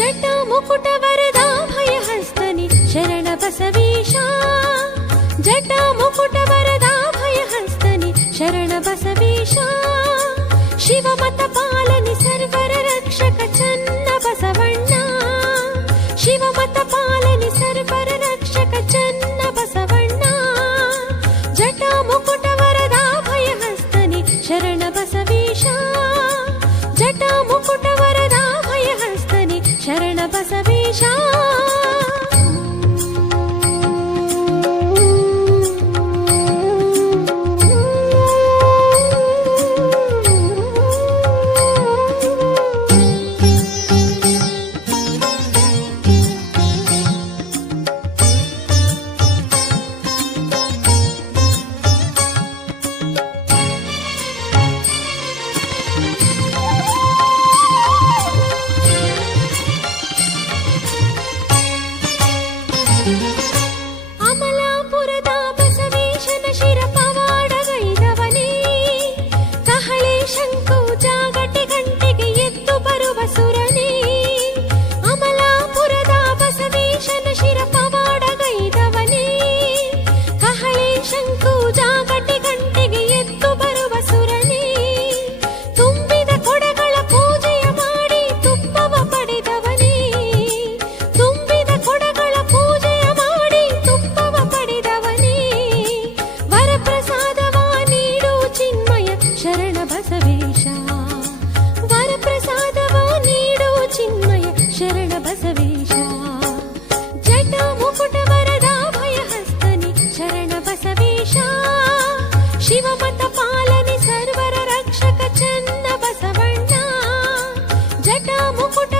जटा मुकुट वरदा भय हस्तनि शरण बसवेशा जटा मुकुट वरदा भय हस्तनि शरण बसवेशा शिवमत पा 上。মুকুট